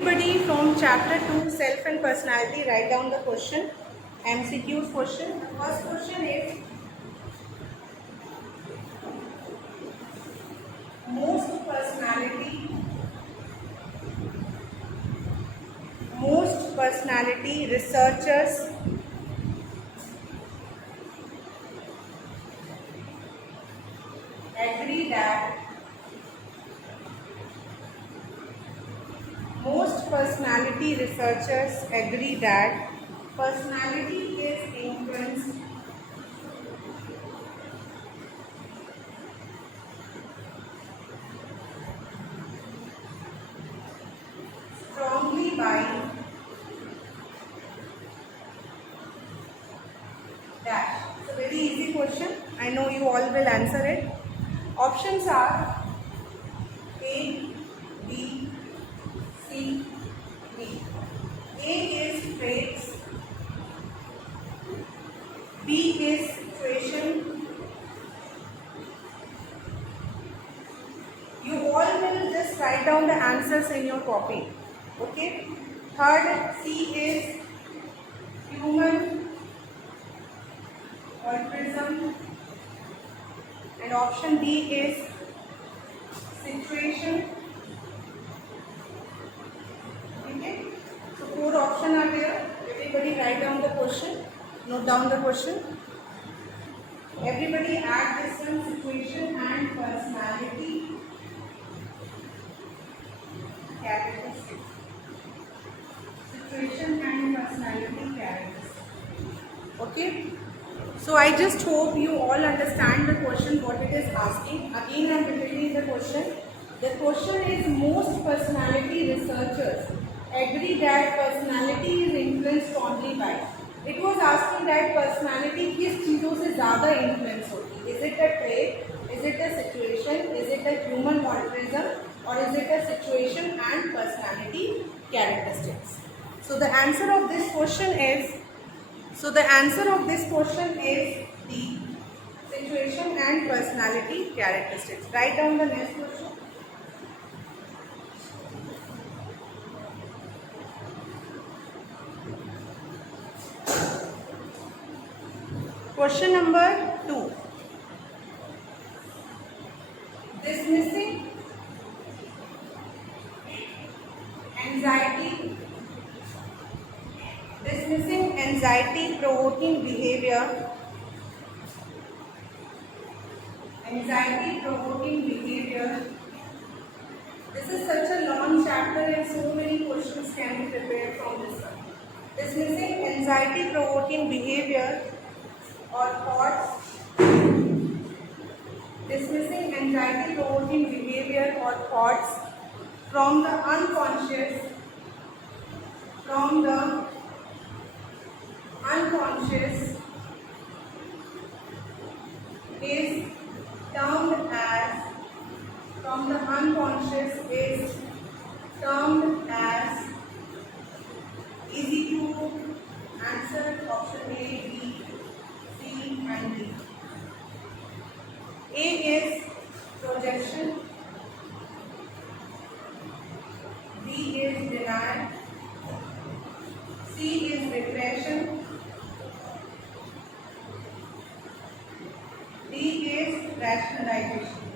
Everybody from chapter 2 self and personality write down the question. MCQ question. The first question is most personality researchers agree that personality is influenced strongly by dash. It's a very easy question. I know you all will answer it. Options are A, B, C, D. A is traits, B is situation. You all will just write down the answers in your copy. Okay. Third, C is human altruism, and option D is situation. Okay. So four options are there. Everybody write down the question. Note down the question. Everybody add this one, situation and personality characteristics. Situation and personality characteristics. Okay. So I just hope you all understand the question, what it is asking. Again I am repeating the question. The question is, most personality researchers agree that personality is influenced strongly by. It was asking that personality किस चीज़ों से ज़्यादा influence होती है. Is it a trait? Is it a situation? Is it a human altruism? Or is it a situation and personality characteristics? So the answer of this question is the situation and personality characteristics. Write down the next question. Question number 2. Dismissing anxiety provoking behavior. This is such a long chapter and so many questions can be prepared from this one. Dismissing anxiety provoking behavior or thoughts. Dismissing anxiety provoking behavior or thoughts from the unconscious is termed as easy to answer. Option A, B, C and D. A is projection, B is denial, C is repression, D is rationalization.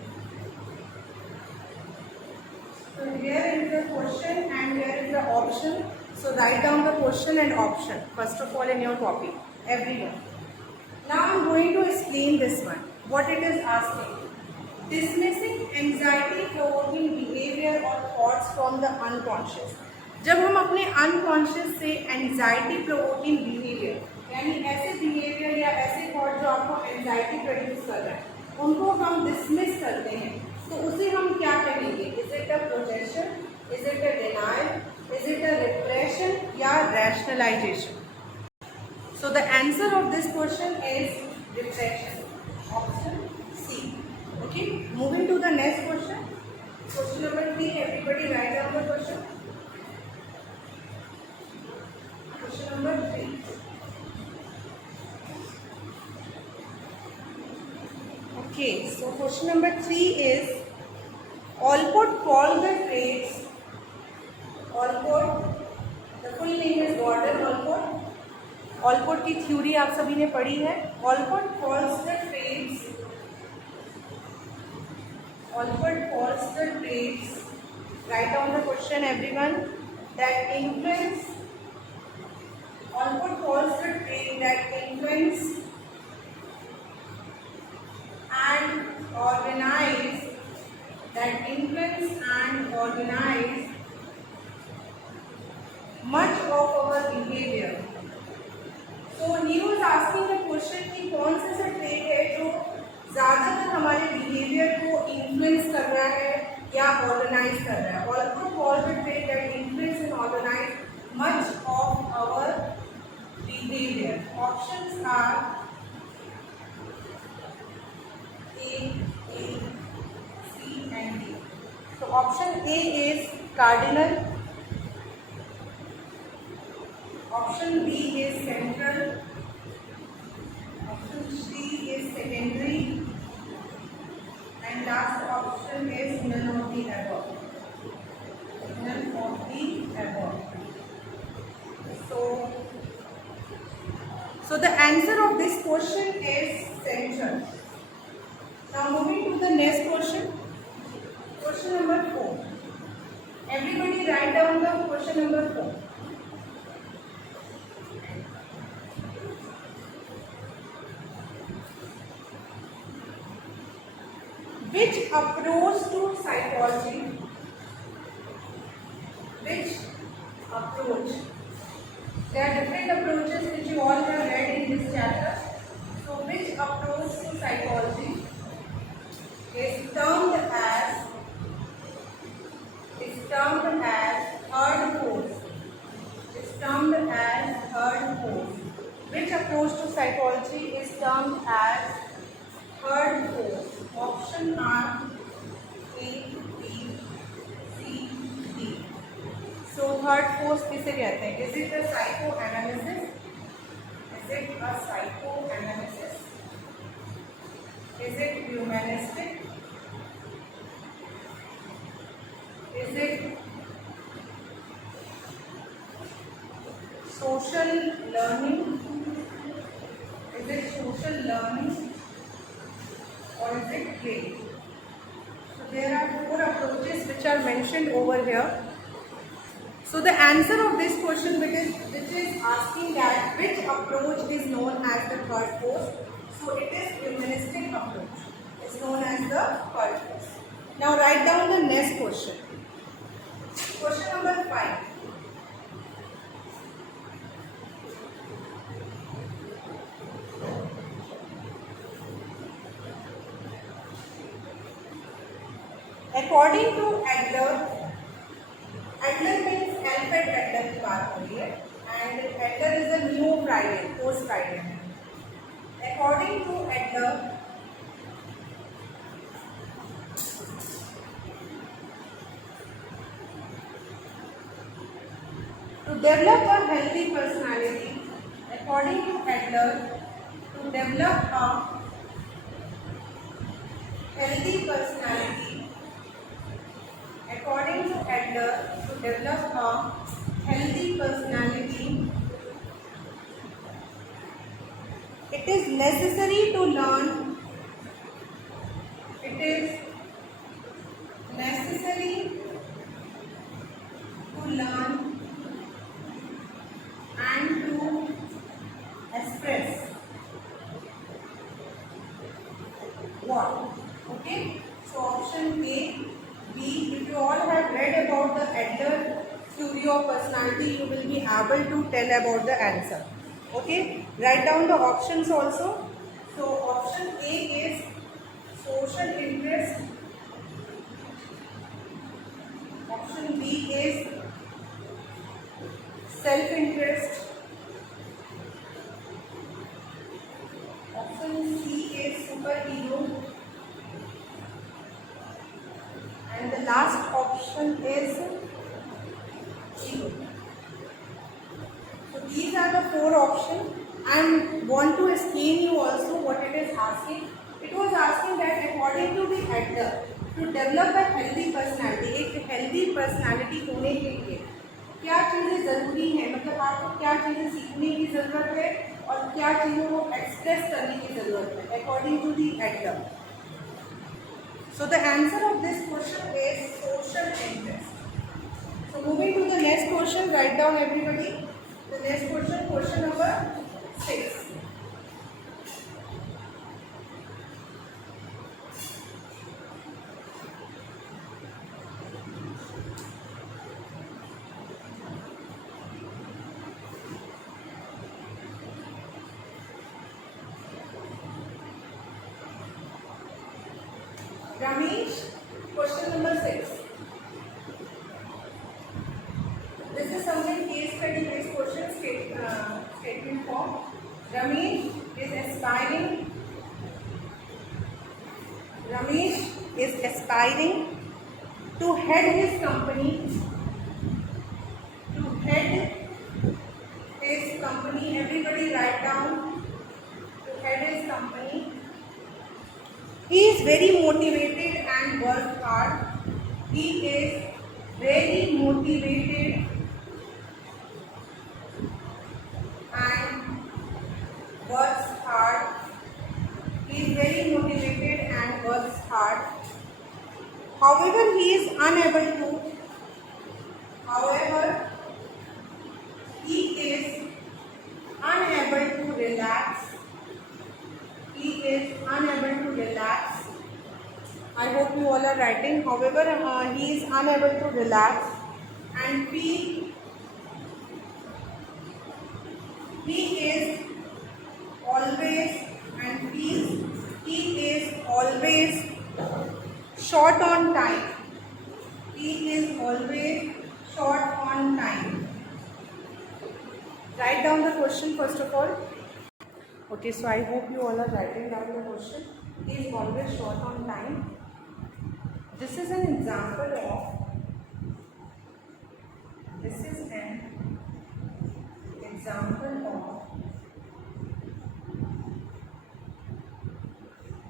So here is the question and here is the option. So write down the question and option first of all in your copy, everyone. Now I am going to explain this one, what it is asking. Dismissing anxiety provoking behavior or thoughts from the unconscious. जब हम अपने unconscious से anxiety provoking behaviour यानी ऐसे behaviour या ऐसे thought जो आपको एंजाइटी प्रोड्यूस कर रहे हैं उनको हम डिसमिस करते हैं, तो उसे हम क्या कहेंगे? Is it a projection, is it a denial, is it a repression या rationalisation? So the answer of this question is repression. Option C. Okay. Moving to the next question. Question number 3. Everybody write down the question. Question number 3. Okay. So question number 3 is Alport called the traits Walcott, the full name is Gordon Walcott. Walcott की theory आप सभी ने पढ़ी है. Walcott calls the traits. Write down the question, everyone. That influence. Walcott calls the trait that influence and organize. Much of our behavior. So he was asking the question कि कौन सा ऐसा trait है जो ज़्यादातर हमारे behavior को influence कर रहा है या organize कर रहा है. Also called the trait that influence and organize much of our behavior. Options are A, C and D. So option A is cardinal. Option B is central. Option C is secondary. And last option is none of the above. So the answer of this question is central. Now moving to the next question. Question number 4. Everybody write down the question number 4. Which approach to psychology? There are different approaches which you all have read in this chapter. So which approach to psychology is termed as third force? Which approach to psychology is termed as third force? Option are A, B, C, D. So third force किसे कहते हैं? Is it a psychoanalysis? Is it humanistic? Is it social learning? Or is it play? So there are 4 approaches which are mentioned over here. So the answer of this question, which is asking that which approach is known as the third force. So it is humanistic approach. It's known as the third force. Now write down the next question. Question number 5. According to Adler means Alfred Adler की बात हो रही है, and Adler is a neo-Freudian, post-Freudian. According to Adler, to develop a healthy personality, according to Adler, to develop a healthy personality, according to Adler, to develop a healthy personality, it is necessary to learn. It is necessary to learn and to express what? Okay. So option A, B. If you all have read about the Adler theory of personality, you will be able to tell about the answer. Okay. Write down the options also. So option A is social interest. Option B is self-interest. Option C is superhero. And the last option is ego. So these are the 4 options, and want to explain you also what it is asking. It was asking that according to the Adler, to develop a healthy personality, एक healthy personality होने के लिए करनी है, मतलब आपको क्या चीज़ें सीखने की ज़रूरत है और क्या चीज़ों को एक्सप्रेस करने की ज़रूरत है according to the adverb. So the answer of this question is social interest. So moving to the next question, write down everybody. The next question, question number 6. Ramesh, question number 6. This is something case study based question statement form. Ramesh is aspiring to head his company. To head his company. Everybody write down. To head his company. He is very motivated and works hard. He is very motivated and works hard. He is very motivated and works hard. However, he is unable to. However, he is unable to relax. He is unable to relax. I hope you all are writing. However, he is unable to relax and he is always short on time. He is always short on time. Write down the question first of all. Okay, so I hope you all are writing down the question. He is always short on time. This is an example of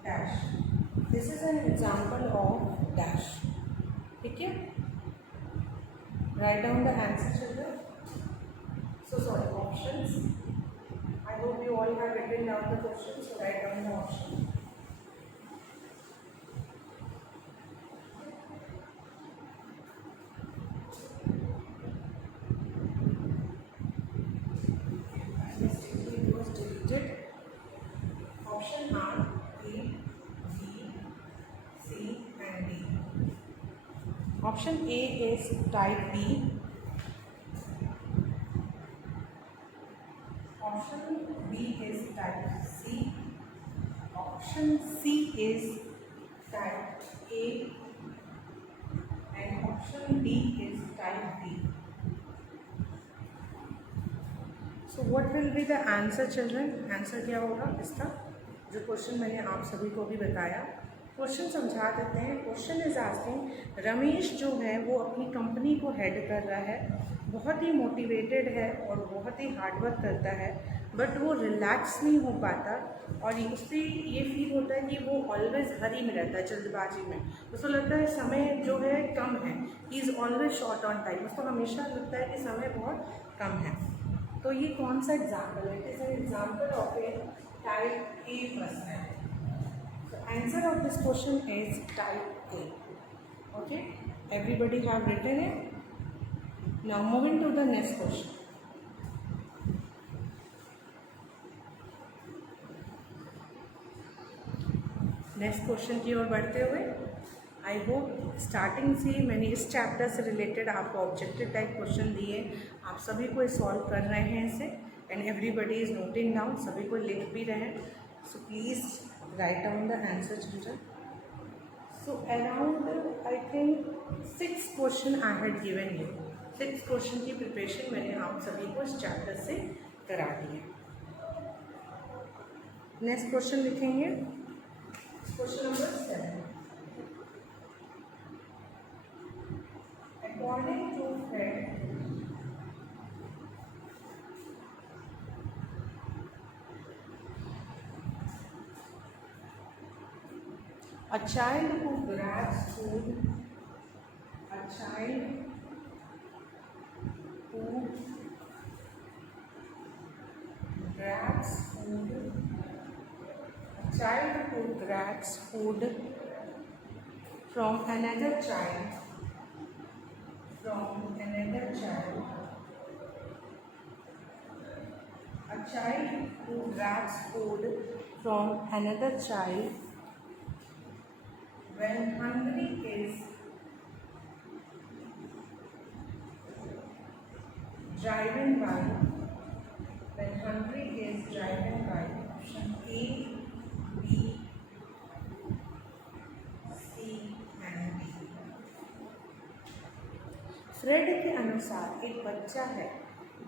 dash. This is an example of dash. Okay? Write down the answer, children. So sorry, options. I hope you all have written down the questions. So write down the options. Option are A, B, C and D. Option A is type B. Option B is type C. Option C is type A. And option D is type B. So what will be the answer, children? Answer क्या होगा इसका? जो question मैंने आप सभी को भी बताया, क्वेश्चन समझा देते हैं. क्वेश्चन इज आस्किंग, रमेश जो है वो अपनी कंपनी को हेड कर रहा है, बहुत ही मोटिवेटेड है और बहुत ही हार्डवर्क करता है, बट वो रिलैक्स नहीं हो पाता और उससे ये फील होता है कि वो ऑलवेज हरी में रहता है, जल्दबाजी में. उसको लगता है समय जो है कम है. He is always short on time. उसको हमेशा लगता है कि समय बहुत कम है. तो ये कौन सा एग्जाम्पल है? It is an example of A type A personality. So answer of this question is type A. Okay, everybody have written it. Now moving to the next question. Next question की ओर बढ़ते हुए, I hope starting से मैंने इस chapter से related आपको objective type question दिए, आप सभी को सॉल्व कर रहे हैं इसे, and everybody is noting down, सभी को लिख भी रहे हैं. So please write down the answer children. So around I think 6 question I had given you. 6 question की प्रिपरेशन मैंने आप सभी को इस चैप्टर से करा दी है. नेक्स्ट क्वेश्चन लिखेंगे, question number 7. According to Fred, a child who grabs food, a child who food. A child who grabs food from another child. From another child. A child who grabs food from another child when hungry is driving by. When hungry is driving by. Option A, B, C and D. Freud के अनुसार एक बच्चा है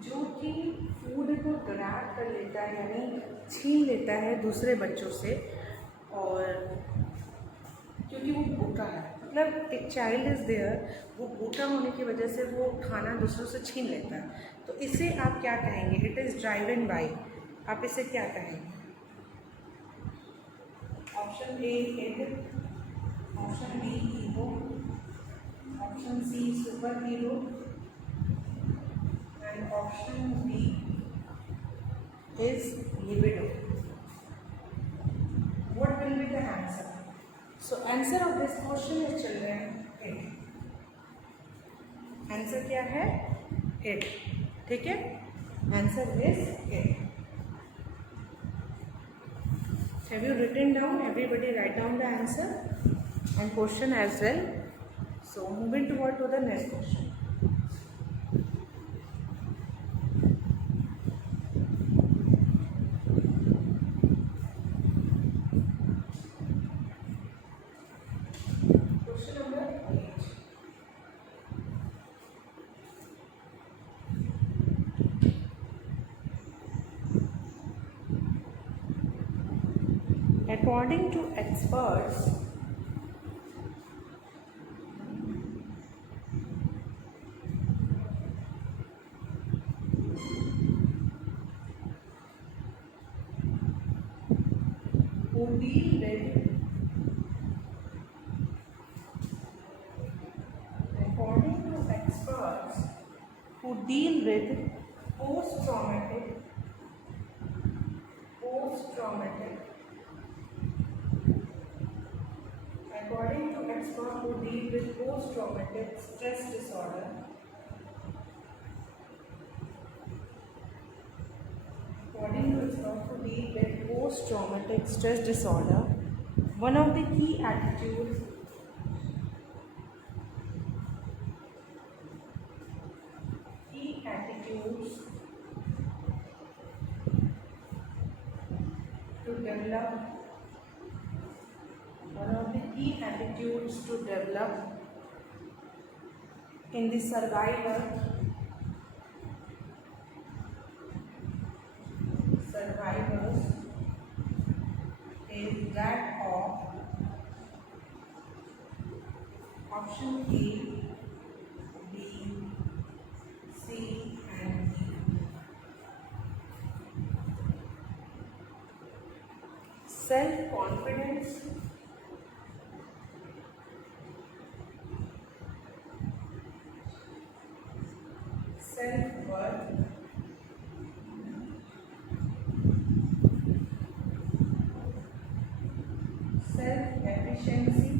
जो कि food को grab कर लेता है, यानी छीन लेता है दूसरे बच्चों से, और क्योंकि वो भूखा है, मतलब एक चाइल्ड इज़ देयर, वो भूखा होने की वजह से वो खाना दूसरों से छीन लेता है, तो इसे आप क्या कहेंगे? इट इज़ ड्राइवन बाय, आप इसे क्या कहेंगे? Option A kid, option B ego, option C super hero and option D is libido. What will be the answer? So answer of this question is children it. Answer क्या है? It. ठीक है? Answer is it. Have you written down? Everybody write down the answer and question as well. So moving toward to the next question. Question number 8. According to experts, who deal with according to experts who deal with post-traumatic according to experts who deal with post-traumatic stress disorder, according to experts who deal with post-traumatic stress disorder, one of the key attitudes to develop, one of the key attitudes to develop in the survivors is that of option A, B, C and D. Self-confidence, self-worth, self-efficiency,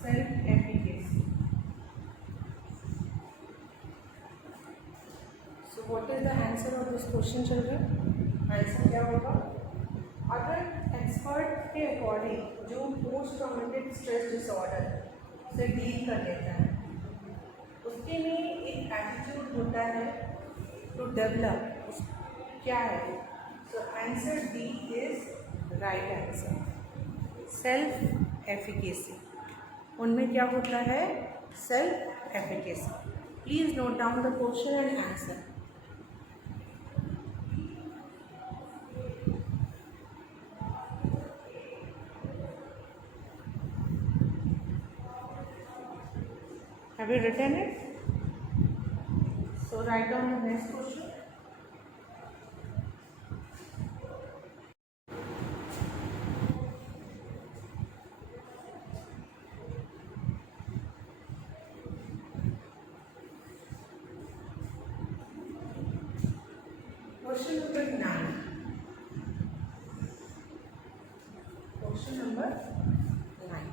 self-efficacy. So what is the answer of this question, children? Answer क्या होगा? अगर expert के according जो post traumatic stress disorder से deal कर लेता है, उसके लिए एक एटीट्यूड होता है टू डेवलप, क्या है? So answer D is right answer, self efficacy. उनमें क्या होता है? Self efficacy. Please note down the question and answer. Have you written it? So write down the next question. Question number 9. Question number 9.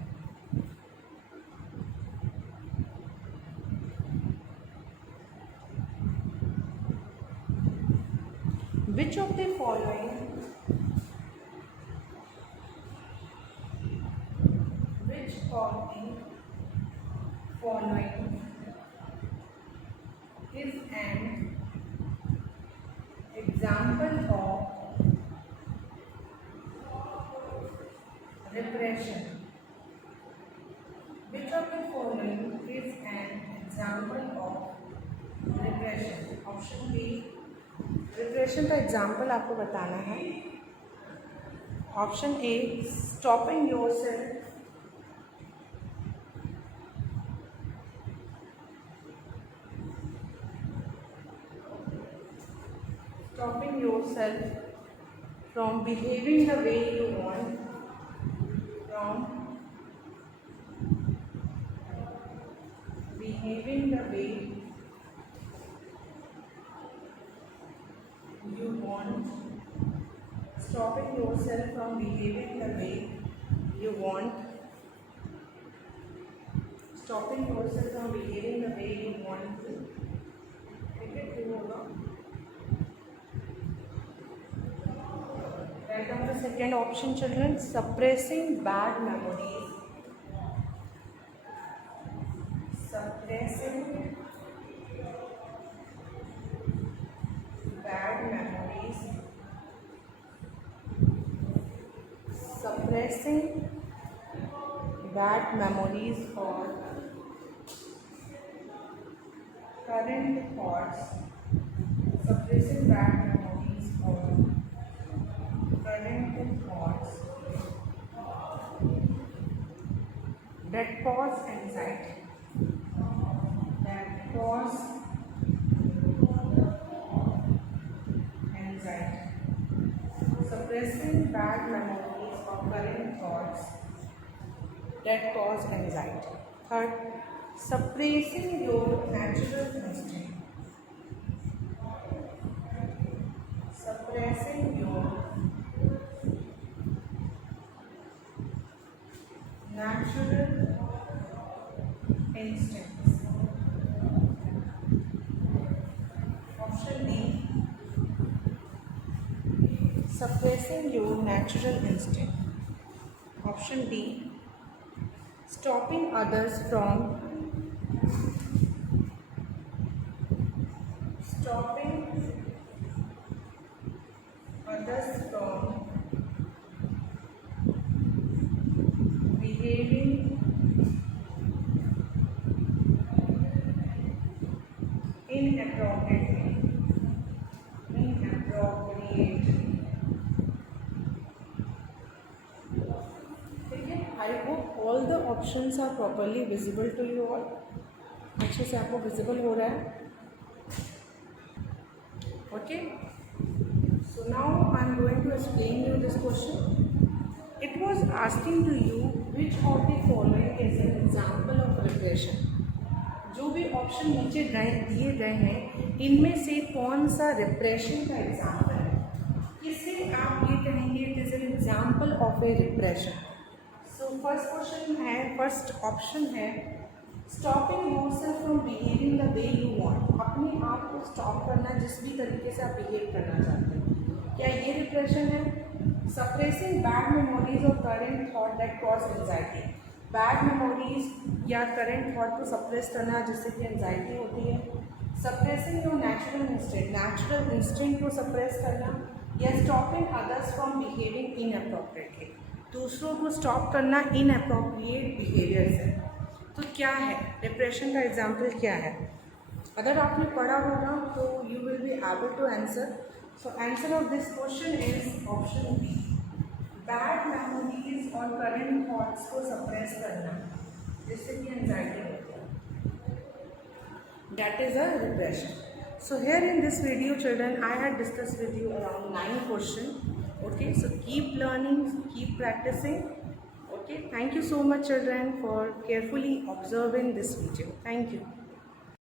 Which of the following is an example of repression? Which of the following is an example of repression? Option B. Repression का example आपको बताना है. Option A, stopping yourself, from behaving the way you want, from behaving the way you want, stopping yourself from behaving the way you want, stopping yourself from behaving the way you want to. ठीक है, क्यों होगा? Write down the second option, children. Suppressing bad memories. Suppressing bad memories. Suppressing bad memories or current thoughts. Suppressing bad memories or current thoughts that cause anxiety. That cause anxiety. Suppressing bad memories or current thoughts that cause anxiety. Third, suppressing your natural instinct. Suppressing your natural instincts. Option D, suppressing your natural instinct. Option D, stopping others from behaving inappropriately. Okay, I hope all the options are properly visible to you all. अच्छे से आपको visible हो रहा है. Okay. So now I am going to explain you this question. It was asking to you which of the following is an example of repression. जो भी option नीचे दिए गए हैं इनमें से कौन सा रिप्रेशन का एग्जाम्पल है. इससे आप ये कहेंगे it is an example of A repression. So first question है, फर्स्ट ऑप्शन है stopping yourself from behaving the way you want. अपने आप को स्टॉप करना जिस भी तरीके से आप बिहेव करना चाहते हैं. क्या ये रिप्रेशन है? सप्रेसिंग बैड मेमोरीज और current thought that cause anxiety. Bad memories या करेंट थॉट को सप्रेस करना जिससे कि एंजाइटी होती है. सप्रेसिंग योर नेचुरल इंस्टिंक्ट को सप्रेस करना, या stopping others from behaving inappropriately. दूसरों को स्टॉप करना इनअप्रोप्रिएट बिहेवियर से. तो क्या है डिप्रेशन का एग्जाम्पल, क्या है? अगर आपने पढ़ा होगा तो you will be able to answer. So answer of this question is option B, bad memories और करंट थॉट्स को सप्रेस करना जिससे कि एंजाइटी होती है. That is a repression. So here in this video, children, I had discussed with you around 9 questions. Okay, so keep learning, keep practicing. Okay, thank you so much, children, for carefully observing this video. Thank you.